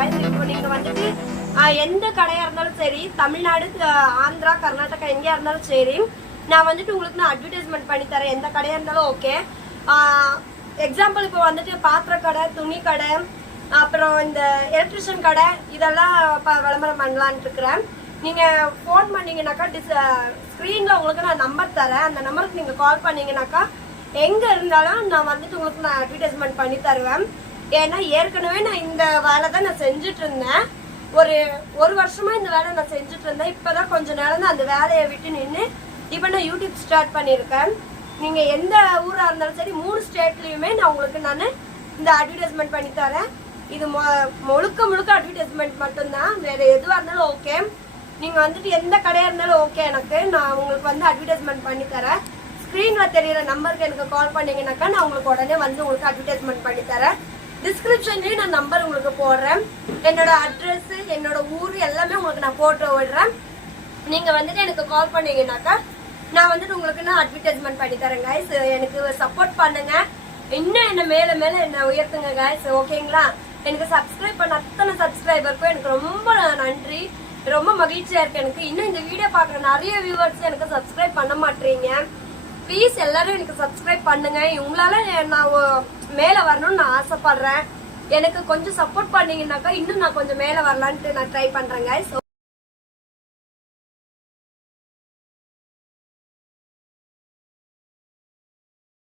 guys. இப்போ நீங்க வந்துட்டு எந்த கடையா இருந்தாலும் சரி, தமிழ்நாடு, ஆந்திரா, கர்நாடகா எங்கேயா இருந்தாலும் சரி, நான் வந்துட்டு உங்களுக்கு நான் அட்வர்டைஸ்மெண்ட் பண்ணி தரேன். எந்த கடையா இருந்தாலும் ஓகே. எக்ஸாம்பிள் இப்போ வந்துட்டு பாத்திர கடை, துணி கடை, அப்புறம் இந்த எலக்ட்ரிஷியன் கடை, இதெல்லாம் விளம்பரம் பண்ணலான்னு இருக்கிறேன். நீங்க ஃபோன் பண்ணீங்கன்னாக்கா ஸ்க்ரீன்ல உங்களுக்கு நான் நம்பர் தரேன். அந்த நம்பருக்கு நீங்க கால் பண்ணீங்கன்னாக்கா எங்க இருந்தாலும் நான் வந்துட்டு உங்களுக்கு நான் அட்வர்டைஸ்மெண்ட் பண்ணி தருவேன். ஏன்னா ஏற்கனவே நான் இந்த வேலை தான் நான் செஞ்சுட்டு இருந்தேன். ஒரு வருஷமா இந்த வேலை நான் செஞ்சுட்டு இருந்தேன். இப்பதான் கொஞ்ச நேரம் தான் அந்த வேலையை விட்டு நின்று இப்போ நான் யூடியூப் ஸ்டார்ட் பண்ணியிருக்கேன். நீங்க எந்த ஊரா இருந்தாலும் சரி, 3 ஸ்டேட்லயுமே நான் உங்களுக்கு நான் இந்த அட்வர்டைஸ்மெண்ட் பண்ணி தரேன். இது முழுக்க அட்வர்டைஸ்மெண்ட் மட்டும்தான், வேற எதுவாக இருந்தாலும் ஓகே. நீங்க வந்துட்டு எந்த கடையா இருந்தாலும் ஓகே, எனக்கு நான் உங்களுக்கு வந்து அட்வர்டைஸ்மெண்ட் பண்ணி தரேன். ஸ்க்ரீன்ல தெரியற நம்பருக்கு எனக்கு கால் பண்ணீங்கன்னாக்கா நான் உங்களுக்கு உடனே வந்து உங்களுக்கு அட்வர்டைஸ்மெண்ட் பண்ணி தரேன். டிஸ்கிரிப்ஷன்லயும் நான் நம்பர் உங்களுக்கு போடுறேன். என்னோட அட்ரஸ், என்னோட ஊர் எல்லாமே உங்களுக்கு நான் போட்டு விடுறேன். நீங்க வந்துட்டு எனக்கு கால் பண்ணீங்கன்னாக்கா நான் வந்துட்டு உங்களுக்கு நான் அட்வர்டைஸ்மெண்ட் பண்ணி தரேன் கைஸ். எனக்கு சப்போர்ட் பண்ணுங்க, இன்னும் என்ன மேல என்ன உயர்த்துங்க கைஸ், ஓகேங்களா? எனக்கு சப்ஸ்கிரைப் பண்ண அத்தனை சப்ஸ்கிரைபருக்கும் எனக்கு ரொம்ப நன்றி, ரொம்ப மகிழ்ச்சியா இருக்கு. எனக்கு இன்னும் இந்த வீடியோ பாக்குற நிறைய வியூவர்ஸ் எனக்கு சப்ஸ்கிரைப் பண்ண மாட்டீங்க. ப்ளீஸ் எல்லாரும் எனக்கு சப்ஸ்கிரைப் பண்ணுங்க. உங்களால நான் மேல வரணும்னு நான் ஆசைப்படுறேன். எனக்கு கொஞ்சம் சப்போர்ட் பண்ணீங்கன்னாக்கா இன்னும் நான் கொஞ்சம் மேல வரலான்ட்டு நான் ட்ரை பண்றேன் கைஸ்.